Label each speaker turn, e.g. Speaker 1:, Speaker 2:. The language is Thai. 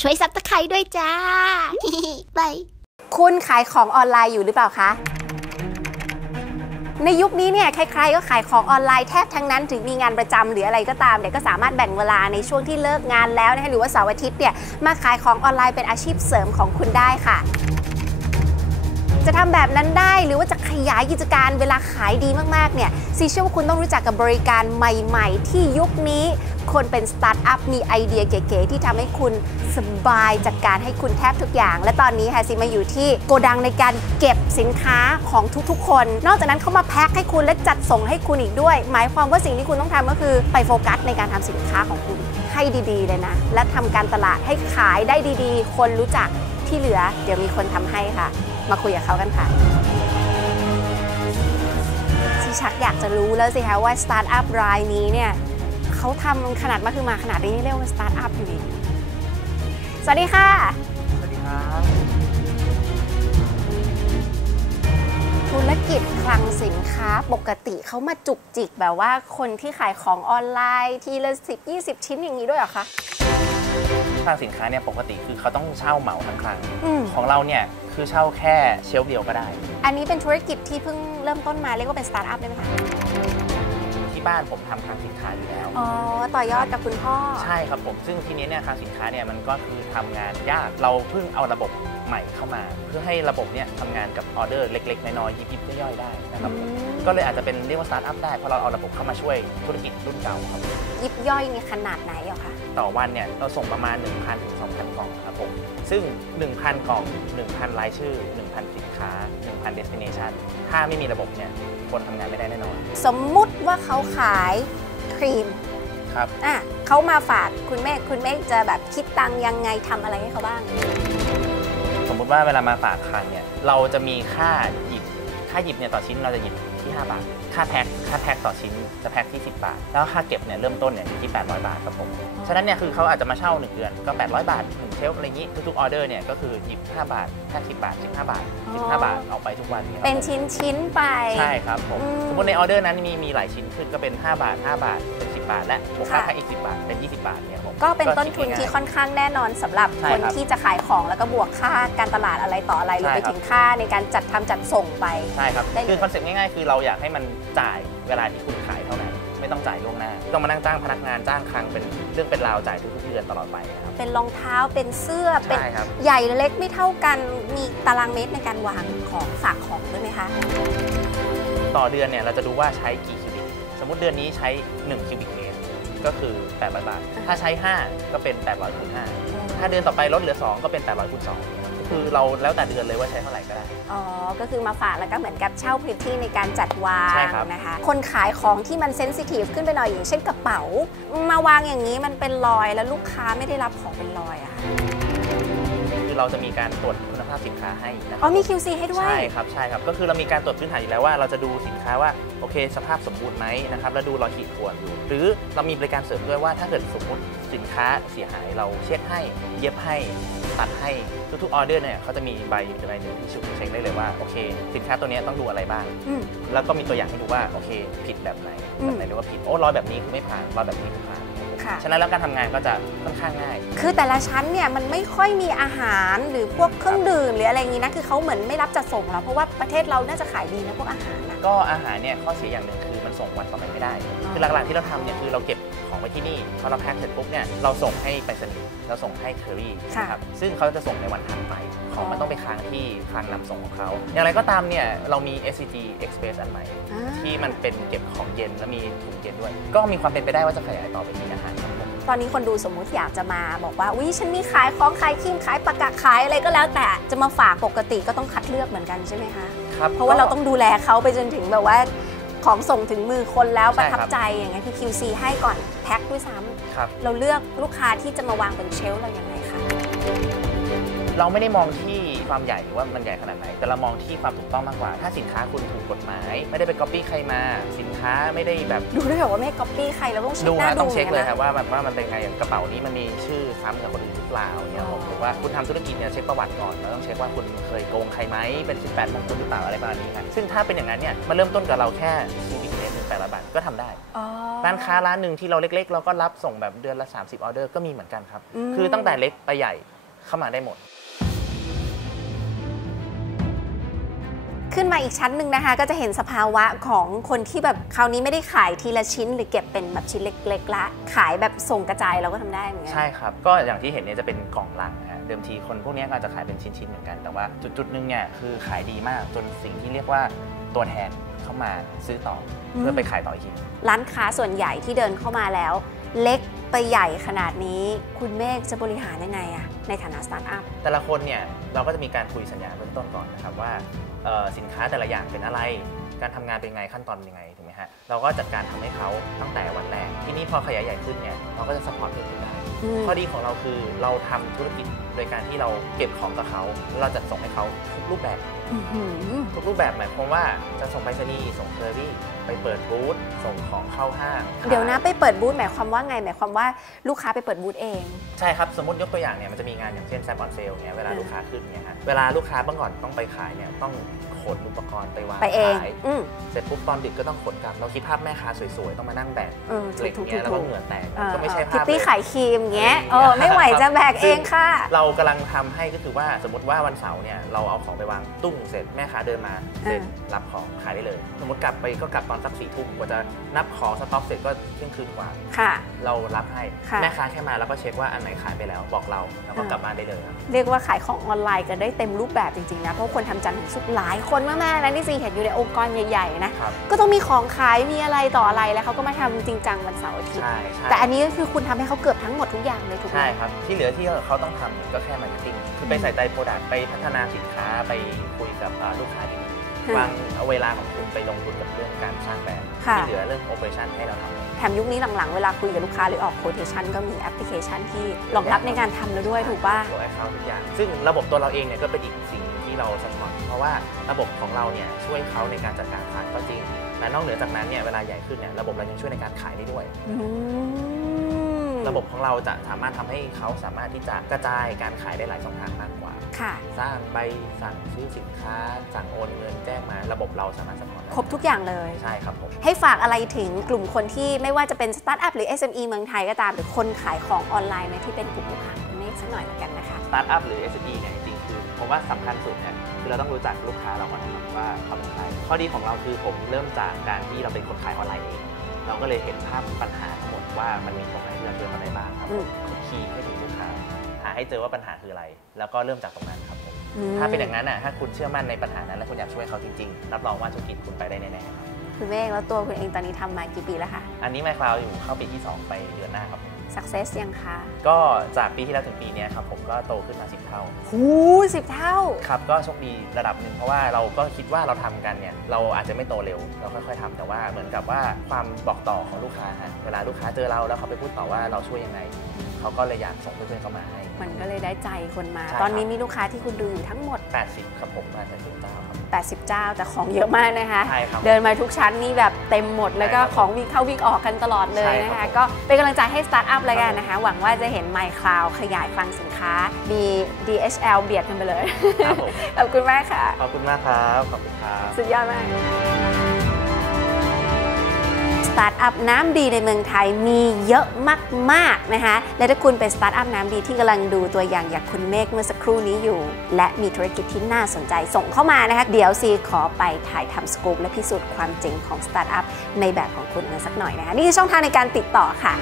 Speaker 1: ช่วยซับสไครด้วยจ้า ไป
Speaker 2: คุณขายของออนไลน์อยู่หรือเปล่าคะ ในยุคนี้เนี่ยใครๆก็ขายของออนไลน์แทบทั้งนั้นถึงมีงานประจำหรืออะไรก็ตามเด็กก็สามารถแบ่งเวลาในช่วงที่เลิกงานแล้วนะคะหรือว่าเสาร์อาทิตย์เนี่ยมาขายของออนไลน์เป็นอาชีพเสริมของคุณได้ค่ะ จะทำแบบนั้นได้หรือว่าจะขยายกิจการเวลาขายดีมากๆเนี่ยซีเชื่อว่าคุณต้องรู้จักกับบริการใหม่ๆ ที่ยุคนี้คนเป็นสตาร์ทอัพมีไอเดียเก๋ๆที่ทำให้คุณสบายจัดการให้คุณแทบทุกอย่าง และตอนนี้ค่ะซีมาอยู่ที่โกดังในการเก็บสินค้าของทุกๆ คน นอกจากนั้นเขามาแพ็คให้คุณและจัดส่งให้คุณอีกด้วย หมายความว่าสิ่งที่คุณต้องทำก็คือไปโฟกัสในการทำสินค้าของคุณให้ดีๆเลยนะ และทำการตลาดให้ขายได้ดีๆ คนรู้จักที่เหลือ เดี๋ยวมีคนทำให้ค่ะ มาคุยกับเขากันค่ะที่ชักอยากจะรู้แล้วสิคะว่าสตาร์ทอัพรายนี้เนี่ยเขาทำขนาดมาคือมาขนาดนี้เรียกว่าสตาร์ทอัพอยู่ดีสวัสดีค่ะ
Speaker 3: สวัสดีครับ
Speaker 2: ธุรกิจคลังสินค้าปกติเขามาจุกจิกแบบว่าคนที่ขายของออนไลน์ ทีละ 10 20 ชิ้นอย่างนี้ด้วยเหรอคะ
Speaker 3: คลังสินค้าเนี่ยปกติคือ เขาต้องเช่าเหมาทั้งคลัง
Speaker 2: อืม
Speaker 3: ของเราเนี่ยคือเช่าแค่เชลฟ์เดียวก็ได้
Speaker 2: อันนี้เป็นธุรกิจที่เพิ่งเริ่มต้นมาเรียกว่าเป็นสตาร์ทอัพได้ไหมคะ
Speaker 3: ที่บ้านผมทำคลังสินค้าอยู่แล้ว
Speaker 2: อ๋อ ต่อยอดกับคุณพ่อ
Speaker 3: ใช่ครับผม ซึ่งทีนี้เนี่ยคลังสินค้าเนี่ยมันก็คือทำงานยากเราเพิ่งเอาระบบ ใหม่เข้ามา เพื่อให้ระบบเนี่ยทำงานกับออเดอร์เล็ก ๆ น้อยๆยิบๆย่อยๆได้นะครับผม
Speaker 2: อืม
Speaker 3: ก็เลยอาจจะเป็นเรียกว่าสตาร์ทอัพได้เพราะเราเอาระบบเข้ามาช่วยธุรกิจรุ่นเก่าครับ
Speaker 2: ยิบย่อยนี่ขนาดไหนอะคะ
Speaker 3: ต่อวันเนี่ยเราส่งประมาณ 1,000ถึง2,000 กล่องครับผมซึ่ง 1,000 กล่อง 1,000 รายชื่อ 1,000 สินค้า 1,000 destination ถ้าไม่มีระบบเนี่ยคนทำงานไม่ได้แน่นอน
Speaker 2: สมมุติว่าเขาขายครีม
Speaker 3: ครับ
Speaker 2: อะเขามาฝากคุณเมฆคุณเมฆจะแบบคิดตังค์ยังไงทำอะไรให้เขาบ้าง
Speaker 3: สมมุ ติว่าเวลามาฝากคลังเนี่ยเราจะมีค่าหยิบค่าหยิบเนี่ยต่อชิ้นเราจะหยิบที่ 5 บาท ค่าแพ็คค่าแพ็คต่อชิ้นจะแพ็คที่ 10 บาท แล้วค่าเก็บเนี่ยเริ่มต้นเนี่ยอยู่ที่ 800 บาทครับผม ฉะนั้นเนี่ยคือเขาอาจจะมาเช่า 1 เดือนก็ 800 บาท1เชลฟ์อะไรอย่างนี้ทุกๆออเดอร์เนี่ยก็คือหยิบ 5 บาทแค่10 บาท 15 บาท
Speaker 2: อ๋อ
Speaker 3: 15 บาทออกไปทุกวันยครับ
Speaker 2: เป็น
Speaker 3: ผม
Speaker 2: ชิ้นชิ้นๆไป
Speaker 3: ใช่ครับผม
Speaker 2: อืม
Speaker 3: สมมติในออเดอร์นั้นมีมีหลายชิ้นขึ้นก็เป็น 5 บาท 5 บาทเป็น10 บาท และบวกค่า
Speaker 2: ค่ะ
Speaker 3: แพ็คอีก 10 บาท เป็น 20 บาทเนี่ยผม
Speaker 2: ก็เป็นต้นทุน
Speaker 3: คิด
Speaker 2: ที่
Speaker 3: ง่ายๆ
Speaker 2: ค่อนข้างแน่นอนสำหรับ
Speaker 3: ใช่
Speaker 2: คน
Speaker 3: ครับ
Speaker 2: ที่จะขายของแล้วก็บวกค่าการตลาดอะไรต่ออะไรรวมไป
Speaker 3: ใช่ครับ
Speaker 2: ถึงค่าในการจัดทำจัดส่งไป
Speaker 3: ใช่ครับ
Speaker 2: ได้เลย
Speaker 3: คือคอนเซ็ปต์ง่ายๆ คือเราอยากให้มันจ่ายเวลาที่คุณขายเท่านั้นไม่ต้องจ่ายล่วงหน้าต้องมานั่งจ้างพนักงานจ้างคลังเป็นเรื่องเป็นราวจ่ายทุกๆเดือนตลอดไปนะครับ
Speaker 2: เป็นรองเท้าเป็นเสื้อเป็น
Speaker 3: ใช่ครับ
Speaker 2: ใหญ่เล็กไม่เท่ากันมีตารางเมตรในการวางของฝากของด้วยไหมคะ
Speaker 3: ต่อเดือนเนี่ยเราจะดูว่าใช้กี่คิวบิก สมมติเดือนนี้ใช้ 1 คิวบิกเมตรก็คือ 800 บาท ถ้าใช้ 5 ก็เป็น 800คูณ5ถ้าเดือนต่อไปลดเหลือ 2 ก็เป็น 800คูณ2คือเราแล้วแต่เดือนเลยว่าใช้เท่าไหร่ก็ได้
Speaker 2: อ๋อ ก็คือมาฝากแล้วก็เหมือนกับเช่าพื้นที่ในการจัดวาง
Speaker 3: ใช่ครับ
Speaker 2: นะคะ คนขายของที่มันเซนซิทีฟขึ้นไปหน่อยอย่างเช่นกระเป๋า มาวางอย่างนี้มันเป็นรอยแล้วลูกค้าไม่ได้รับของเป็นรอยอะค่ะ
Speaker 3: คือเราจะมีการตรวจคุณภาพสินค้าให้นะค
Speaker 2: อ๋
Speaker 3: รั
Speaker 2: อบมี QC ให้ด้วย
Speaker 3: ใช่ครับใช่ครับก็คือเรามีการตรวจพื้นฐานอยู่แล้วว่าเราจะดูสินค้าว่าโอเค สภาพสมบูรณ์ไหมนะครับแล้วดูรอยขีดข่วนอยู่ หรือเรามีบริการเสริมด้วยว่าถ้าเกิดสมมติสินค้าเสียหายเราเช็ดให้เย็บให้ตัดให้ทุกๆออเดอร์เนี่ยเขาจะมีใบอยู่ในหนึ่งที่ชุเช็คได้เลยว่าโอเค สินค้าตัวเนี้ยต้องดูอะไรบ้าง
Speaker 2: อืม
Speaker 3: แล้วก็มีตัวอย่างให้ดูว่าโอเค ผิดแบบไหน
Speaker 2: อืม
Speaker 3: แบบไหนเรียกว่าผิดโอ้รอยแบบนี้คือไม่ผ่านรอยแบบนี้คือผ่าน
Speaker 2: ค่ะ
Speaker 3: ฉะนั้นแล้วการทำงานก็จะค่อนข้างง่าย
Speaker 2: คือแต่ละชั้นเนี่ยมันไม่ค่อยมีอาหารหรือพวกเครื่องดื่มหรืออะไรอย่างนี้นะคือเขาเหมือนไม่รับจัดส่งแล้วเพราะว่าประเทศเราน่าจะขายดีนะพวกอาหารนะ
Speaker 3: ก็อาหารเนี่ยข้อเสียอย่างหนึ่งคือมันส่งวันต่อไปไม่ได้ คือหลักๆที่เราทำเนี่ยคือเราเก็บ ของไว้ที่นี่พอเราแพ็คเสร็จปุ๊บเนี่ยเราส่งให้ไปรษณีย์เราส่งให้เคอรี่
Speaker 2: ค่ะ
Speaker 3: นะครับซึ่งเขาจะส่งในวันถัดไปของมันต้องไปค้างที่คลังนำส่งของเขา อย่างไรก็ตามเนี่ยเรามี SCG Express อันใหม่
Speaker 2: อ่า
Speaker 3: ที่มันเป็นเก็บของเย็นและมีถุงเย็นด้วย ก็มีความเป็นไปได้ว่าจะขยายต่อไปที่อาหารครับผม
Speaker 2: ตอนนี้คนดูสมมุติอยากจะมาบอกว่าวิฉันมีขายของขายครีมขายปากกาขายอะไรก็แล้วแต่จะมาฝากปกติก็ต้องคัดเลือกเหมือนกันใช่ไหมคะ
Speaker 3: ครับ
Speaker 2: เพราะว่าเราต้องดูแลเขาไปจนถึงแบบว่า ของส่งถึงมือคนแล้วป
Speaker 3: ใช่
Speaker 2: ระ
Speaker 3: ครับ
Speaker 2: ทับใจอย่างเงี้ยคือ QC ให้ก่อนแพ็คด้วยซ้ำ
Speaker 3: ครับ
Speaker 2: เราเลือกลูกค้าที่จะมาวางบนเชลฟ์เราอย่างไรคะ
Speaker 3: เราไม่ได้มองที่ ความใหญ่ว่ามันใหญ่ขนาดไหน แต่เรามองที่ความถูกต้องมากกว่า ถ้าสินค้าคุณถูกกฎหมาย ไม่ได้ไปก๊อปปี้ใครมา สินค้าไม่ได้แบบ
Speaker 2: ดูด้วยเหรอว่าไม่ก๊อปปี้ใครเราต้องเช็ค
Speaker 3: ดู
Speaker 2: หน้า
Speaker 3: นะ
Speaker 2: ดู
Speaker 3: ต้องเช็คเลย
Speaker 2: นะ
Speaker 3: ครับว่าแบบว่ามันเป็นไงอย่างกระเป๋านี้มันมีชื่อซ้ำกับคนอื่นหรือเปล่าเนี่ยผมหรือว่าคุณทำธุรกิจเนี่ยเช็คประวัติก่อนแล้วต้องเช็คว่าคุณเคยโกงใครไหมเป็น18มงกุฎหรือเปล่าอะไรประมาณนี้ครับซึ่งถ้าเป็นอย่างนั้นเนี่ยมันเริ่มต้นกับเราแค่คิวบิกเมตรหนึ่ง800บาทก็ทำได้
Speaker 2: อ๋อ
Speaker 3: ร้านค้าร้านหนึ่งที่เราเล็กๆ เราก็รับส่งแบบเดือนละ 30 ออเดอร์ก็มีเหมือนกันครับ
Speaker 2: อืม
Speaker 3: คือตั้งแต่เล็กไปใหญ่เข้ามาได้หมด
Speaker 2: ขึ้นมาอีกชั้นหนึ่งนะคะ ก็จะเห็นสภาวะของคนที่แบบคราวนี้ไม่ได้ขายทีละชิ้น หรือเก็บเป็นแบบชิ้นเล็ก ๆ ละ ขายแบบส่งกระจายเราก็ทำได้เหมือนกัน
Speaker 3: ใช่ครับ ก็อย่างที่เห็นเนี่ยจะเป็นกล่องลังนะฮะเดิมทีคนพวกเนี้ยก็จะขายเป็นชิ้นๆเหมือนกัน แต่ว่าจุดๆหนึงเนี่ยคือขายดีมากจนสิ่งที่เรียกว่าตัวแทนเข้ามาซื้อต่ออ
Speaker 2: ม
Speaker 3: เพื่อไปขายต่ออีกที
Speaker 2: ร้านค้าส่วนใหญ่ที่เดินเข้ามาแล้ว เล็กไปใหญ่ขนาดนี้ คุณเมฆจะบริหารยังไงอะในฐานะสตาร์ทอัพ
Speaker 3: แต่ละคนเนี่ยเราก็จะมีการคุยสัญญาเบื้องต้นก่อนนะครับว่าเอ่อสินค้าแต่ละอย่างเป็นอะไร การทำงานเป็นไงขั้นตอนเป็นยังไงถูกไหมฮะเราก็จัดการทำให้เขาตั้งแต่วันแรกที่นี่พอขยายใหญ่ขึ้นเนี่ยเราก็จะสปอร์ตเพิ่มขึ้นได้
Speaker 2: อืม
Speaker 3: ข้อดีของเราคือเราทำธุรกิจโดยการที่เราเก็บของกับเขาแล้วเราจัดส่งให้เขาทุกรูปแบบ
Speaker 2: อื้อหือ
Speaker 3: ทุกรูปแบบหมายความว่าจะส่งไปรษณีย์ส่งเคอรี่ ไปเปิดบูธส่งของเข้าห้าง
Speaker 2: เดี๋ยวนะไปเปิดบูธหมายความว่าไง หมายความว่าลูกค้าไปเปิดบูธเอง
Speaker 3: ใช่ครับ สมมติยกตัวอย่างเนี่ยมันจะมีงานอย่างเช่นแซปออนเซลเนี่ยเวลา
Speaker 2: อืม
Speaker 3: ลูกค้าขึ้นเนี่ยฮะเวลาลูกค้าเมื่อก่อนต้องไปขายเนี่ยต้องขนอุปกรณ์ไปวาง
Speaker 2: ไปเอง
Speaker 3: ขาย
Speaker 2: อืม
Speaker 3: เสร็จปุ๊บตอนดึกก็ต้องขนกลับเราคิดภาพแม่ค้าสวยๆต้องมานั่งแบก
Speaker 2: เออ
Speaker 3: เหล็ก
Speaker 2: ถูกๆ
Speaker 3: เนี้ยแล้วก็
Speaker 2: ถูกๆ
Speaker 3: เหงื่อแตก
Speaker 2: เออ
Speaker 3: ก็ไม่ใช่
Speaker 2: คิต
Speaker 3: ภาพ
Speaker 2: ตี้
Speaker 3: เลย
Speaker 2: ขายครีมเงี้ย
Speaker 3: เอ
Speaker 2: เอ
Speaker 3: อ
Speaker 2: อไม่ไหวจะแบกเองค่ะ
Speaker 3: เรากำลังทำให้ก็คือว่าสมมติว่าวันเสาร์เนี่ยเราเอาของไปวางตุ้งเสร็จแม่ค้าเดินมาเสร็จ
Speaker 2: อ่
Speaker 3: รับของขายได้เลย สมมติกลับไปก็กลับตอนสักสี่ทุ่มกว่าจะนับของสต็อกเสร็จก็เที่ยงคืนกว่า
Speaker 2: ค่ะ
Speaker 3: เรารับให้
Speaker 2: ค่ะ
Speaker 3: แม่ค้าแค่มาแล้วก็เช็คว่าอันไหนขายไปแล้วบอกเราแล้วก็
Speaker 2: อ่าก
Speaker 3: กลับบ้านได้เลยครับ
Speaker 2: เรียกว่าขายของออนไลน์กันได้เต็มรูปแบบจริงๆนะ เพราะคนทำจันทร์ถึงศุกร์หลายคนมากๆนะที่ซีเห็นอยู่ในองค์กรใหญ่ๆนะ
Speaker 3: ครับ
Speaker 2: ก็ต้องมีของขายมีอะไรต่ออะไรแล้วเขาก็มาทำจริงจังวันเสาร์อาทิตย์
Speaker 3: ใช่ใช่
Speaker 2: แต่อันนี้ก็คือคุณทำให้เขาเกือบทั้งหมดทุกอย่างเลยถูกไหม
Speaker 3: ใช่ครับ ที่เหลือที่เขาต้องทำเนี่ยก็แค่มาร์เก็ตติ้งคือไปใส่ใจโปรดักต์ไปพัฒนาสินค้าไปคุยกับอ่าลูกค้าดีๆวางเอาเวลาของคุณไปลงทุนกับเรื่องการ ที่เหลือเรื่องโอเปอเรชั่นให้เราทำเอง
Speaker 2: แถมยุคนี้หลังๆ เวลาคุยกับลูกค้าหรือออกโคเทชันก็มีแอปพลิเคชันที่รองรับในการทำแล้วด้วยถูกป่ะ
Speaker 3: ตัวไอคาวทุกอย่าง ซึ่งระบบตัวเราเองเนี่ยก็เป็นอีกสิ่งหนึ่งที่เราสปอร์ตเพราะว่าระบบของเราเนี่ยช่วยเขาในการจัดการขายก็จริงและนอกเหนือจากนั้นเนี่ยเวลาใหญ่ขึ้นเนี่ยระบบเรายังช่วยในการขายได้ด้วย
Speaker 2: อืม
Speaker 3: ระบบของเราจะสามารถทำให้เขาสามารถที่จะกระจายการขายได้หลายช่องทางมากกว่า
Speaker 2: ค่ะ
Speaker 3: สร้างใบสั่งซื้อสินค้า สั่งโอนเงินแจ้งมา ระบบเราสามารถสปอร์ตได้
Speaker 2: ครบทุกอย่างเลย
Speaker 3: ใช่ครับผม
Speaker 2: ให้ฝากอะไรถึงกลุ่มคนที่ไม่ว่าจะเป็นสตาร์ทอัพหรือ SME เมืองไทยก็ตาม หรือคนขายของออนไลน์นะที่เป็นกลุ่มลูกค้าคุณเมฆสักหน่อยละกันนะคะ
Speaker 3: สตาร์ทอัพหรือ SME เนี่ยจริงๆคือผมว่าสำคัญสุดเนี่ยคือเราต้องรู้จักลูกค้าเราก่อนนะครับว่าเขาเป็นใครข้อดีของเราคือผมเริ่มจากการที่เราเป็นคนขายออนไลน์เองเราก็เลยเห็นภาพปัญหาทั้งหมดว่ามันมีตรงไหนที่เราช่วยเขาได้บ้างครับ
Speaker 2: อื
Speaker 3: ผมมคีย์ให้ถึงลูกค้าหาให้เจอว่าปัญหาคืออะไร แล้วก็เริ่มจากตรงนั้นครับผม
Speaker 2: อืม
Speaker 3: ถ้าเป็นอย่างนั้นอะถ้าคุณเชื่อมั่นในปัญหานั้นและคุณอยากช่วยเขาจริงๆ รับรองว่าธุรกิจคุณไปได้แน่ๆครับ
Speaker 2: คุณเมฆแล้วตัวคุณเองตอนนี้ทำมากี่ปีแล้วคะ
Speaker 3: อันนี้ไมคลาวอยู่เข้าปีที่ 2 ไปเดือนหน้าครับผม
Speaker 2: success ยังคะ
Speaker 3: ก็จากปีที่แล้วถึงปีเนี้ยครับผมก็โตขึ้นมา10เท่า
Speaker 2: หูสิบเท่า
Speaker 3: ครับก็โชคดีระดับหนึ่งเพราะว่าเราก็คิดว่าเราทำกันเนี่ยเราอาจจะไม่โตเร็วเราค่อยๆทำแต่ว่าเหมือนกับว่าความบอกต่อของลูกค้าฮะเวลาลูกค้าเจอเราแล้วเขาไปพูดต่อว่าเราช่วยยังไง เขาก็เลยอยากส่งเพื่อนๆเข้ามาให้
Speaker 2: มันก็เลยได้ใจคนมา
Speaker 3: ใช่ครับ
Speaker 2: ตอนนี้มีลูกค้าที่คุณดูอยู่ทั้งหมด
Speaker 3: 80 ครับผมมาจากสิบเจ้าครับ
Speaker 2: 80 เจ้า แต่ของเยอะมากนะคะ
Speaker 3: ใช่ครับ
Speaker 2: เดินมาทุกชั้นนี่แบบเต็มหมด แล้วก็
Speaker 3: ใช่ครับ
Speaker 2: ของวิ่งเข้าวิ่งออกกันตลอดเลยนะ
Speaker 3: ใช่ครั
Speaker 2: คะ
Speaker 3: บผม
Speaker 2: ก็เป็นกำลังใจให้สตาร์ทอัพแล้วกันนะคะ หวังว่าจะเห็น My Cloud ขยายคลังสินค้า มี DHL เบียดกันไปเลย
Speaker 3: ครับผม
Speaker 2: ขอบคุณมากค่ะ
Speaker 3: ขอบคุณมากครับ ขอบคุณครับ
Speaker 2: สุดยอดมากส ตาร์ทอัพน้ำดีในเมืองไทยมีเยอะมากๆนะคะ และถ้าคุณเป็นสตาร์ทอัพน้ำดีที่กำลังดูตัวอย่างอย่างคุณเมฆเมื่อสักครู่นี้อยู่ และมีธุรกิจที่น่าสนใจส่งเข้ามานะคะ เดี๋ยวซีขอไปถ่ายทำสกู๊ปและพิสูจน์ความจริงของสตาร์ทอัพในแบบของคุณกันสักหน่อยนะคะ นี่คือช่องทางในการติดต่อค่ะ